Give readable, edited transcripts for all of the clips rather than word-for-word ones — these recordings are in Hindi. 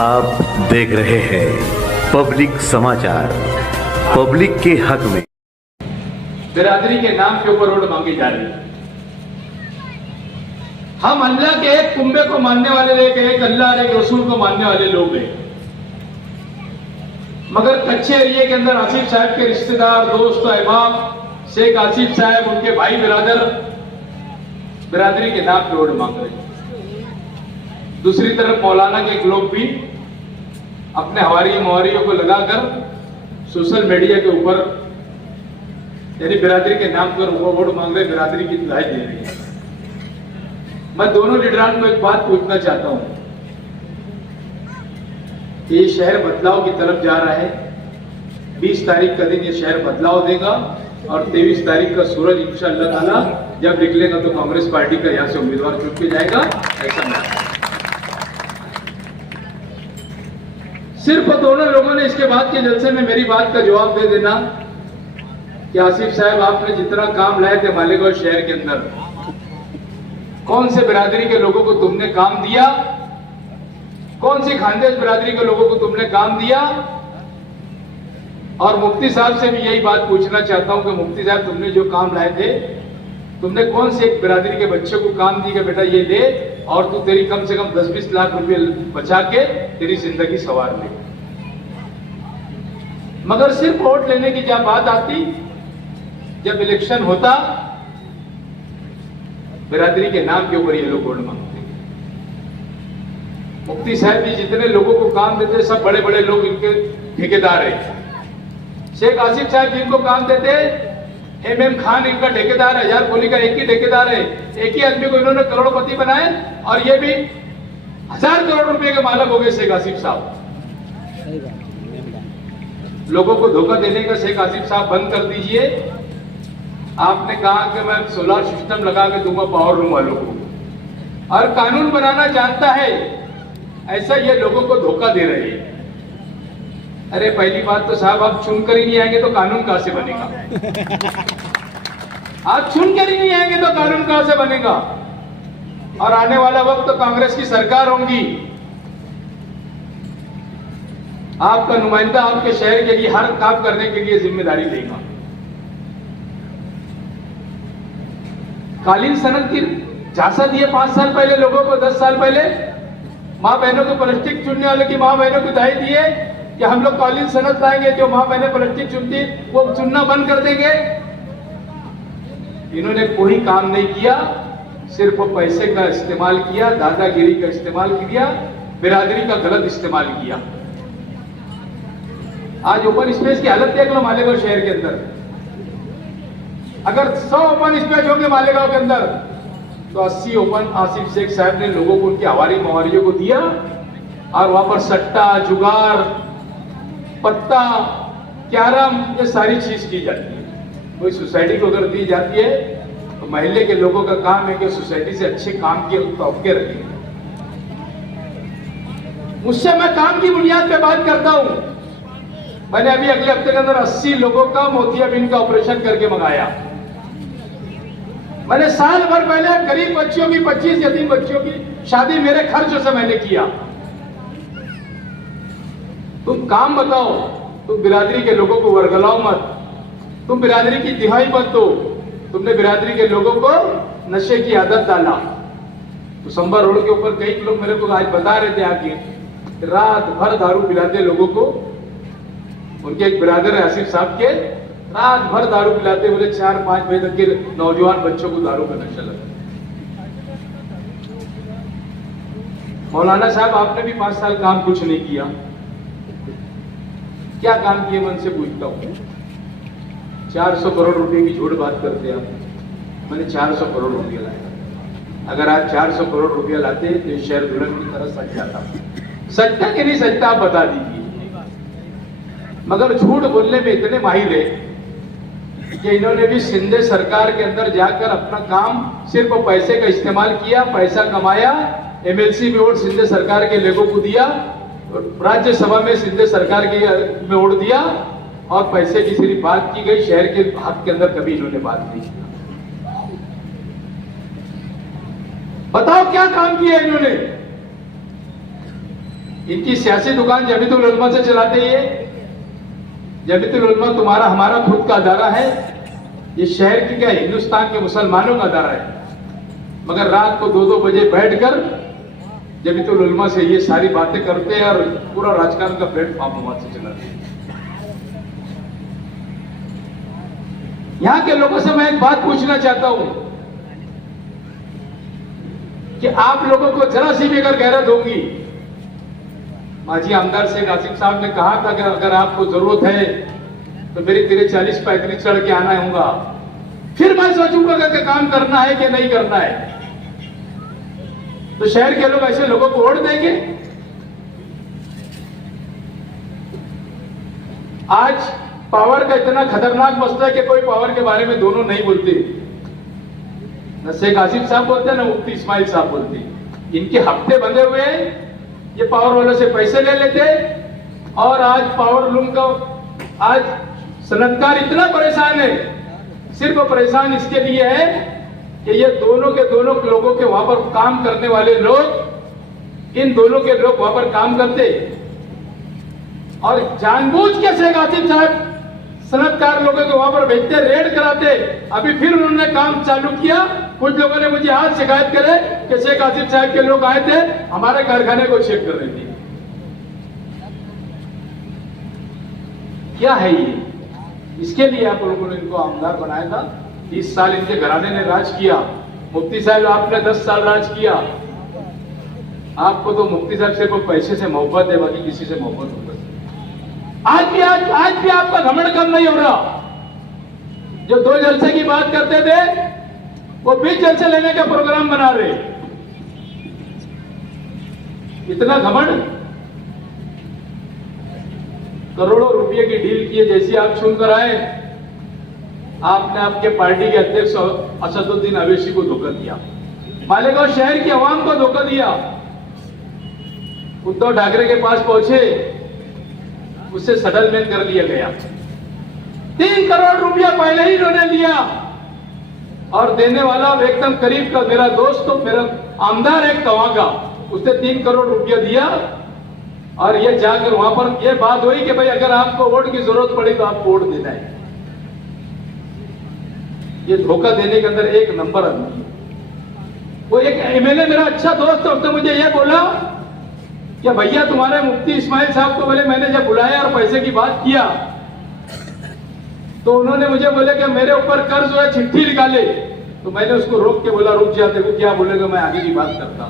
आप देख रहे हैं पब्लिक समाचार, पब्लिक के हक में। बिरादरी के नाम के ऊपर वोट मांगी जा रही है। हम अल्लाह के एक कुंबे को मानने वाले लोग, एक अल्लाह और एक रसूल को मानने वाले लोग हैं, मगर कच्चे एरिया के अंदर आसिफ साहब के रिश्तेदार, दोस्त, अहबाब शेख आसिफ साहब, उनके भाई बिरादर बिरादरी के नाम पे वोट मांग रहे हैं। दूसरी तरफ मौलाना के लोग भी अपने हवारी मुहारियों को लगाकर सोशल मीडिया के ऊपर यानी बिरादरी के नाम पर वोट मांग रहे, बिरादरी की दुहाई दे रही है। मैं दोनों लीडरान को एक बात पूछना चाहता हूं कि ये शहर बदलाव की तरफ जा रहा है। 20 तारीख का दिन ये शहर बदलाव देगा और 23 तारीख का सूरज इंशाअल्लाह ताला जब निकलेगा तो कांग्रेस पार्टी का यहां से उम्मीदवार चुन के जाएगा। ऐसा नहीं, सिर्फ दोनों लोगों ने इसके बाद के जलसे में मेरी बात का जवाब दे देना कि आसिफ साहब, आपने जितना काम लाए थे मालेगांव शहर के अंदर, कौन से बिरादरी के लोगों को तुमने काम दिया, कौन सी खानदेश बिरादरी के लोगों को तुमने काम दिया। और मुफ्ती साहब से भी यही बात पूछना चाहता हूं कि मुफ्ती साहब, तुमने जो काम लाए थे, तुमने कौन से एक बिरादरी के बच्चे को काम दी कि बेटा ये ले और तू तेरी कम से कम 10-20 लाख रुपए बचा के तेरी जिंदगी संवार ले। मगर सिर्फ वोट लेने की जब बात आती, जब इलेक्शन होता, बिरादरी के नाम के ऊपर ये लोग वोट मांगते। मुफ्ती साहब भी जितने लोगों को काम देते सब बड़े बड़े लोग इनके ठेकेदार हैं। शेख आसिफ साहब जिनको काम देते, MM खान इनका ठेकेदार है, 1000 गोली का एक ही ठेकेदार है। एक ही आदमी को इन्होंने करोड़पति बनाए और ये भी 1000 करोड़ रुपए के मालिक हो गए शेख आसिफ साहब। लोगों को धोखा देने का शेख आसिफ साहब बंद कर दीजिए। आपने कहा कि मैं सोलर सिस्टम लगा के दूंगा पावर रूम वालों को, और कानून बनाना जानता है, ऐसा ये लोगों को धोखा दे रहे हैं। अरे पहली बात तो साहब, आप चुनकर ही नहीं आएंगे तो कानून कहां से बनेगा? आप चुनकर ही नहीं आएंगे तो कानून कहां से बनेगा? और आने वाला वक्त तो कांग्रेस की सरकार होगी। आपका नुमाइंदा आपके शहर के लिए हर काम करने के लिए जिम्मेदारी लेगा। कालीन सनद की झांसा दिए 5 साल पहले लोगों को, 10 साल पहले मां बहनों को प्लास्टिक चुनने वाले की मां बहनों को दाई दिए कि हम लोग कालीन सनद लाएंगे, जो मां बहनें प्लास्टिक चुनती वो चुनना बंद कर देंगे। इन्होंने कोई काम नहीं किया, सिर्फ पैसे का इस्तेमाल किया, दादागिरी का इस्तेमाल किया, बिरादरी का गलत इस्तेमाल किया। आज ओपन स्पेस की हालत देख लो मालेगांव शहर के अंदर। अगर 100 ओपन स्पेस होंगे मालेगांव के अंदर तो 80 ओपन आसिफ शेख साहब ने लोगों को उनकी हवारी मवारियों को दिया, और वहां पर सट्टा, जुगार, पत्ता, कैरम, ये सारी चीज की जाती है। कोई सोसाइटी को अगर दी जाती है तो महल्ले के लोगों का काम है कि सोसाइटी से अच्छे काम के तोहफे रखें। मुझसे मैं काम की बुनियाद पे बात करता हूं। मैंने अभी अगले हफ्ते के अंदर 80 लोगों का मोतियाबिंद का ऑपरेशन करके मंगाया। मैंने साल भर पहले गरीब बच्चियों की, 25 यतीम बच्चियों की शादी मेरे खर्च से मैंने किया। तुम काम बताओ, तुम बिरादरी के लोगों को वर्गलाओ मत, तुम बिरादरी की दिहाई मत दो। तुमने बिरादरी के लोगों को नशे की आदत डाला। तो संभा रोड के ऊपर कई लोग मेरे को आज बता रहे थे आके, रात भर दारू पिलाते लोगों को। उनके एक बिरादर है आसिफ साहब के, रात भर दारू पिलाते, बोले 4-5 बजे तक के नौजवान बच्चों को दारू का नशा लगा। मौलाना साहब, आपने भी 5 साल काम कुछ नहीं किया। क्या काम किए मन से पूछता हूं। 400 करोड़ रुपए की झूठ बात करते आप। मैंने 400 करोड़ रुपया लाया। अगर आज 400 करोड़ रुपया लाते तो शहर दुल्हन की तरह सज जाता। सच्चा कि नहीं सच्चा आप बता दीजिए। मगर झूठ बोलने में इतने माहिर है कि इन्होंने भी शिंदे सरकार के अंदर जाकर अपना काम सिर्फ पैसे का इस्तेमाल किया, पैसा कमाया, MLC में वोट शिंदे सरकार के लोगों को दिया, राज्यसभा में शिंदे सरकार के में वोट दिया, और पैसे की सिर्फ बात की गई, शहर के हक के अंदर कभी इन्होंने बात नहीं की। बताओ क्या काम किया इन्होंने। इनकी सियासी दुकान जमीयतुल उलमा से चलाते ये। जमीयतुल उलमा तुम्हारा हमारा खुद का अदारा है, ये शहर की क्या हिंदुस्तान के मुसलमानों का अदारा है। मगर रात को 2-2 बजे बैठकर जमीयतुल उलमा से ये सारी बातें करते हैं और पूरा राजकारण का प्लेटफॉर्म वहां से चलाते हैं। यहां के लोगों से मैं एक बात पूछना चाहता हूं कि आप लोगों को जरा सी भी अगर गैरत होगी, माजी आमदार शेख आसिफ साहब ने कहा था कि अगर आपको जरूरत है तो मेरी 40 पैदल चढ़ के आना होगा, फिर मैं सोचूंगा कि काम करना है कि नहीं करना है। तो शहर के लोग ऐसे लोगों को वोट देंगे? आज पावर का इतना खतरनाक मसला है कि कोई पावर के बारे में दोनों नहीं बोलते, न शेख आसिफ साहब बोलते न मुफ्ती इस्माइल साहब बोलते। इनके हफ्ते बंधे हुए हैं, ये पावर वालों से पैसे ले लेते और आज पावर लूम का आज सनतकार इतना परेशान है, सिर्फ परेशान इसके लिए है कि ये दोनों के दोनों लोगों के वहां पर काम करने वाले लोग, इन दोनों के लोग वहां पर काम करते और जानबूझ के शेख आसिफ साहब सनतकार लोगों को वहां पर भेजते, रेड कराते। अभी फिर उन्होंने काम चालू किया। कुछ लोगों ने मुझे आज शिकायत करे कि शेख आसिफ साहब के लोग आए थे, हमारे कारखाने को चेक कर रहे थे। क्या है ये? इसके लिए आप लोगों ने इनको आमदार बनाया था। 30 साल इनके घराने ने राज किया। मुफ्ती साहब आपने 10 साल राज किया। आपको तो मुफ्ती साहब सिर्फ पैसे से मोहब्बत है, बाकी किसी से मोहब्बत नहीं। आज भी आपका घमंड कम नहीं हो रहा। जो 2 जलसे की बात करते थे वो 20 जलसे लेने का प्रोग्राम बना रहे। इतना घमंड। करोड़ों रुपए की डील किए जैसी आप सुनकर आए, आपने आपके पार्टी के अध्यक्ष असदुद्दीन अवैसी को धोखा दिया, मालेगांव शहर की आवाम को धोखा दिया। उद्धव ठाकरे के पास पहुंचे, उससे सेटलमेंट कर लिया गया। 3 करोड़ रुपया पहले ही उन्होंने लिया और देने वाला एकदम करीब का मेरा दोस्त, तो मेरा आमदार एक तवा का, उसने 3 करोड़ रुपया दिया और ये जाकर वहां पर ये बात हुई कि भाई अगर आपको वोट की जरूरत पड़ी तो आप वोट देना है। ये धोखा देने के अंदर एक नंबर आदमी है। वो एक एमएलए मेरा अच्छा दोस्त है, उसने मुझे ये बोला कि भैया तुम्हारे मुफ्ती इस्माइल साहब को बोले मैंने जब बुलाया और पैसे की बात किया तो उन्होंने मुझे बोले कि मेरे ऊपर कर्ज हुआ, चिट्ठी निकाले। तो मैंने उसको रोक के बोला रुक जाते, वो क्या बोलेगा, मैं आगे की बात करता।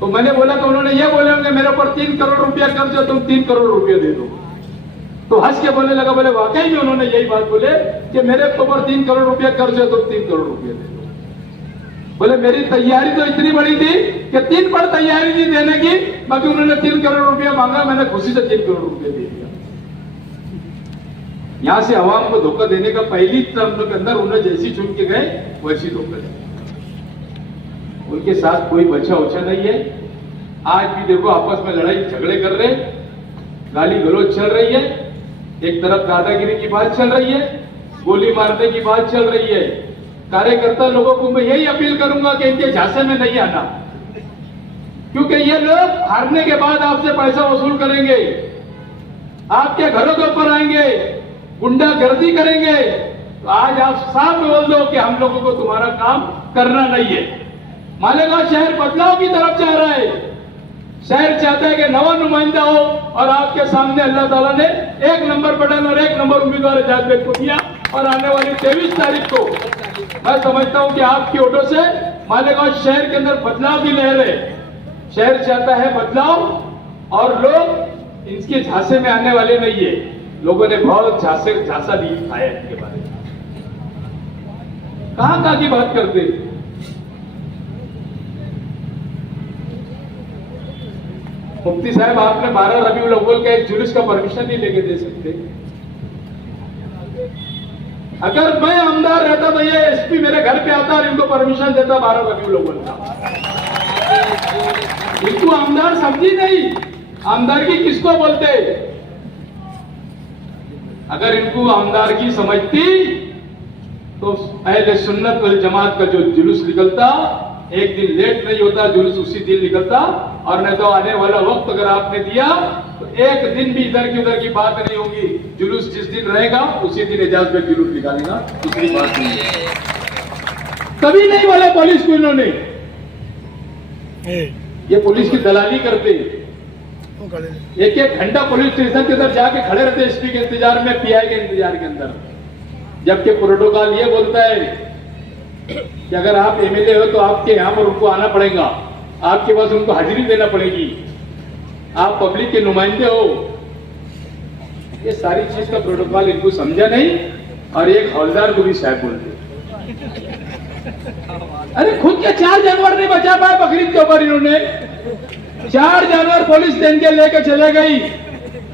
तो मैंने बोला तो उन्होंने ये बोले होंगे मेरे ऊपर 3 करोड़ रुपया कर्ज है, तुम 3 करोड़ रुपया दे दो। तो हंस के बोलने लगा, बोले वाकई में उन्होंने यही बात बोले कि मेरे ऊपर 3 करोड़ रुपया कर्ज है, तुम 3 करोड़ रुपया दे दो। बोले मेरी तैयारी तो इतनी बड़ी थी कि 3 पर तैयारी थी देने की, बाकी उन्होंने 3 करोड़ रुपया मांगा, मैंने खुशी से 3 करोड़ रुपया दे दिया। यहां से आवाम को धोखा देने का पहली टर्म के अंदर उन्हें जैसी चुन के गए वैसी धोखा दिया। उनके साथ कोई बचा उछा नहीं है। आज भी देखो आपस में लड़ाई झगड़े कर रहे, गाली गलौज चल रही है, एक तरफ दादागिरी की बात चल रही है, गोली मारने की बात चल रही है। कार्यकर्ता लोगों को मैं यही अपील करूंगा कि इनके झांसे में नहीं आना, क्योंकि ये लोग हारने के बाद आपसे पैसा वसूल करेंगे, आपके घरों के ऊपर आएंगे, गुंडागर्दी करेंगे। तो आज आप साफ बोल दो कि हम लोगों को तुम्हारा काम करना नहीं है। मालेगांव शहर बदलाव की तरफ जा रहा है। शहर चाहता है कि नवा नुमाइंदा हो और आपके सामने अल्लाह ताला ने 1 नंबर बटन और 1 नंबर उम्मीदवार एजाज बेग को दिया और आने वाली 23 तारीख को मैं समझता हूं कि आपकी वोटों से मालेगांव शहर के अंदर बदलाव की लहर है। शहर चाहता है बदलाव और लोग इसके झांसे में आने वाले नहीं है। लोगों ने बहुत झांसा भी खाया इनके बारे में। कहां की बात करते, मुफ्ती साहब आपने 12 रबीउल अव्वल का एक जुलूस का परमिशन नहीं लेके दे सकते। अगर मैं आमदार रहता तो ये एसपी मेरे घर पे आता और इनको परमिशन देता 12 रबीउल अव्वल का। इनको आमदार समझी नहीं, आमदारगी किसको बोलते। अगर इनको आमदारगी समझती तो अहले सुन्नत वल जमात का जो जुलूस निकलता एक दिन लेट नहीं होता, जुलूस उसी दिन निकलता। और नहीं तो आने वाला वक्त अगर आपने दिया तो एक दिन भी इधर की उधर की बात नहीं होगी। जुलूस जिस दिन रहेगा उसी दिन एजाज में जुलूस निकालेगा, दूसरी बात नहीं है। कभी नहीं बोला पुलिस को इन्होंने, ये पुलिस की दलाली करते। एक एक घंटा पुलिस स्टेशन के अंदर जाके खड़े रहते एसपी के इंतजार में, पीआई के इंतजार के अंदर। जबकि प्रोटोकॉल ये बोलता है कि अगर आप एमएलए हो तो आपके यहां पर उनको आना पड़ेगा, आपके पास उनको हाजिरी देना पड़ेगी, आप पब्लिक के नुमाइंदे हो। ये सारी चीज का प्रोटोकॉल इनको समझा नहीं। और एक हवलदार को भी साहब बोलते, अरे खुद के 4 जानवर नहीं बचा पाए बकरीद के ऊपर। इन्होंने 4 जानवर पुलिस देन के लेके चले गई,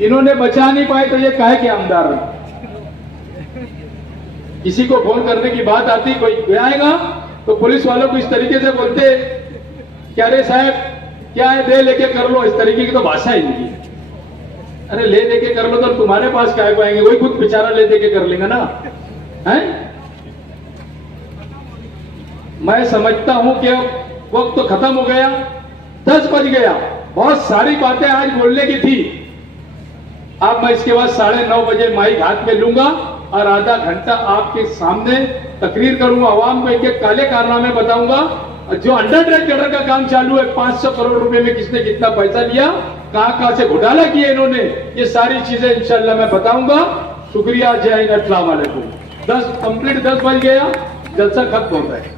इन्होंने बचा नहीं पाए तो ये काहे के आमदार। किसी को फोन करने की बात आती, कोई आएगा तो पुलिस वालों को इस तरीके से बोलते कि अरे साहब क्या है, दे लेके कर लो। इस तरीके की तो भाषा है इनकी। अरे ले लेके कर लो तो तुम्हारे पास काहे को आएंगे, वही खुद बेचारा ले दे के कर लेंगे ना। हैं? मैं समझता हूं कि वक्त तो खत्म हो गया, 10 बज गया। बहुत सारी बातें आज बोलने की थी। अब मैं इसके बाद 9:30 बजे माइक हाथ में लूंगा और आधा घंटा आपके सामने तकरीर करूंगा, आवाम को एक एक काले कारनामे बताऊंगा। जो अंडरटेक टेंडर का काम चालू है, 500 करोड़ रुपए में किसने कितना पैसा लिया, कहां से घोटाला किया इन्होंने, ये सारी चीजें इंशाल्लाह मैं बताऊंगा। शुक्रिया, जय हिंद, अस्सलाम वालेकुम। 10 कंप्लीट 10 बज गया, जलसा खत्म होता है।